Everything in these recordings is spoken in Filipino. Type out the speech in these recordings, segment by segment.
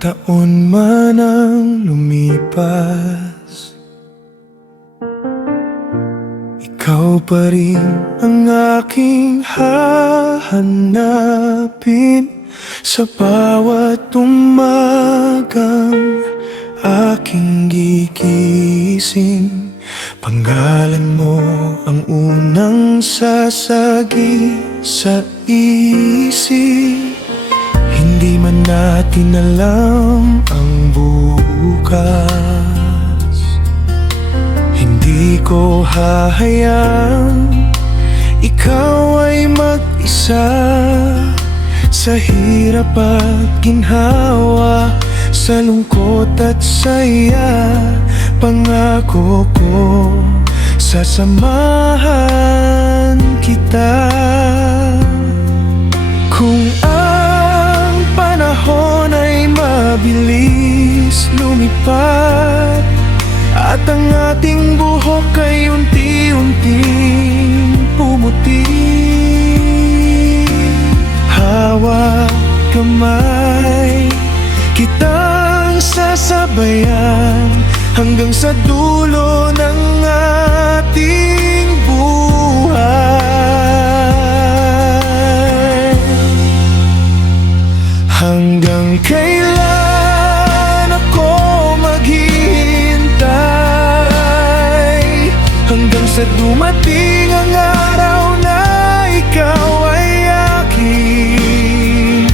taon man ang lumipas, ikaw pa rin ang aking hahanapin sa bawat umagang aking gigising. Panggalan mo ang unang sasagi sa isip. Hindi man natin alam ang bukas, hindi ko hahayaan ikaw ay mag-isa sa hirap at ginhawa, sa lungkot at saya. Pangako ko, sasamahan kita. Kung ang panahon ay mabilis lumipad at ang ating buhok ay unti-unting pumuti, hawak kamay kitang sasabayan hanggang sa dulo ng ating buhay. Hanggang kailan ako maghihintay, hanggang sa dumating ang araw na ikaw ay akin,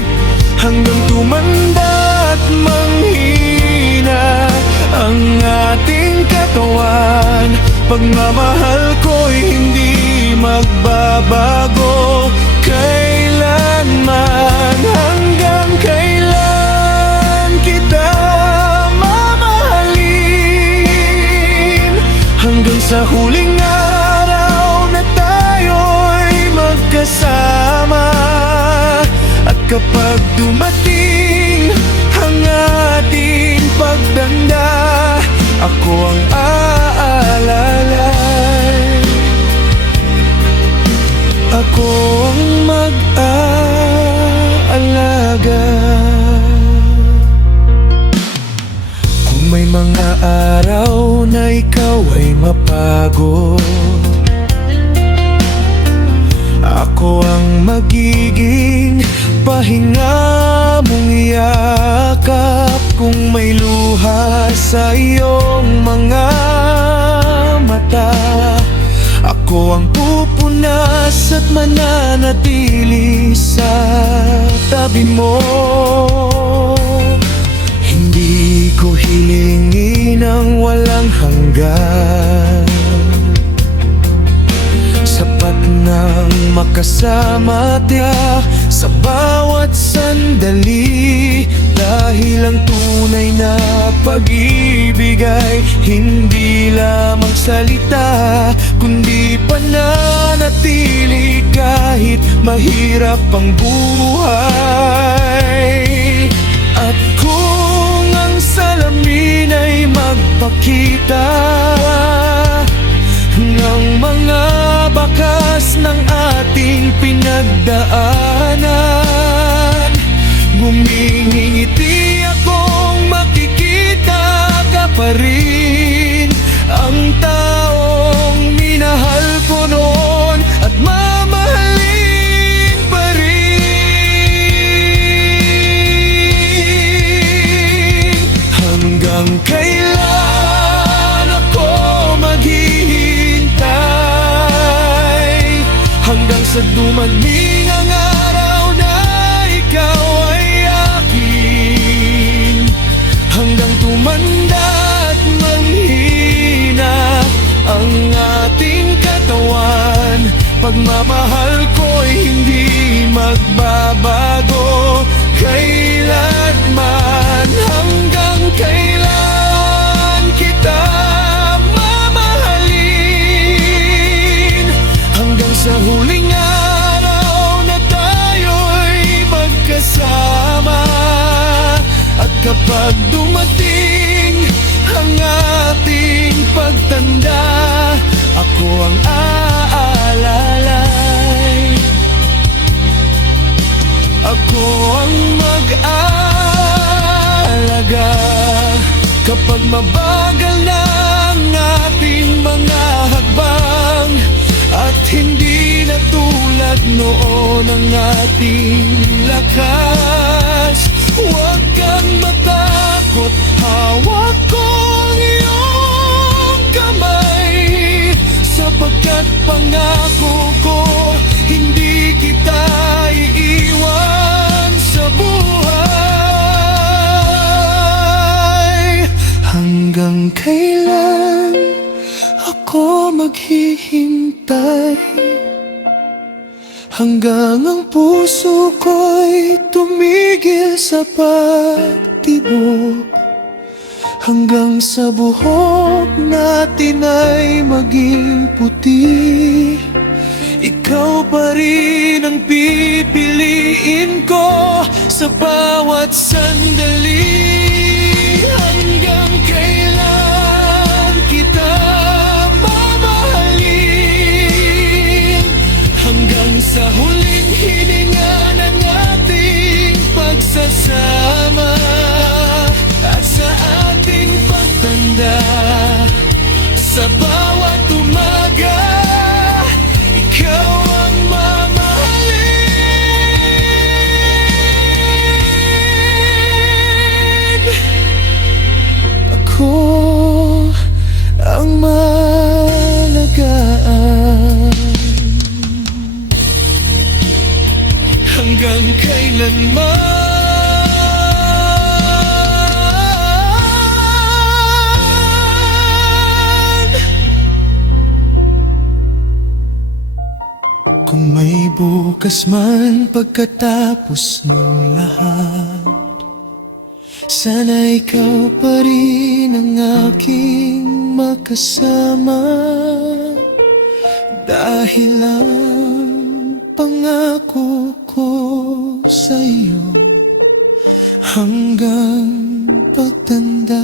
hanggang tumanda at manghina ang ating katawan. Pagmamahal ko'y hindi magbabago kailanman. Hanggang kailan kita mamahalin, hanggang sa huling araw na tayo'y magkasama. At kapag dumating ang ating pagtanda, ako ang aalalay, ako ang mag-aalaga. Kung may mga araw na ikaw ay mapagod, ako ang magiging pahinga mong yakap. Kung may luha sa iyong mga mata, ako ang pupunas at mananatili sa tabi mo. Hindi ko hilingin ang walang hanggan, sapat nang makasama ka sa bawat sandali. Dahil ang tunay na pag-ibig ay hindi lamang salita, kundi pananatili kahit mahirap ang buhay. At kung ang salamin ay magpakita ng mga bakas ng ating pinagdaanan, ngumingiti akong makikita ka pa rin, ang taong minahal ko noon at mamahalin pa rin. Hanggang kailan ako maghihintay, hanggang sa dumating ang araw na ikaw ay akin, hanggang tumanda at manghina ang ating katawan. Pagmamahal ko'y hindi magbabago kailanman. Hanggang kailan kita mamahalin, hanggang sa huling araw na tayo'y magkasama. At kapag dumating ang ating pagtanda, ako ang aalalay, ako Kapag mabagal na ang ating mga hakbang at hindi na tulad noon ang ating lakas, huwag kang matakot, hawak ko ang iyong kamay, sapagkat pangako ko, hindi kita iiwan sa buhay. Hanggang kailan ako maghihintay? Hanggang ang puso ko'y tumigil sa pagtibok, hanggang sa buhok natin ay maging puti. Ikaw pa rin ang pipiliin ko sa bawat sandali. Hanggang kailan kita mamahalin, hanggang sa huling hininga ng ating pagsasama, at sa ating pagtanda, sa bawat umaga, ikaw ang mamahalin. Ako ang malagaan. Hanggang kailanman kung may bukas man pagkatapos ng lahat, sana ikaw pa rin ang aking makasama. Dahil ang pangako ko sa iyo hanggang pagtanda.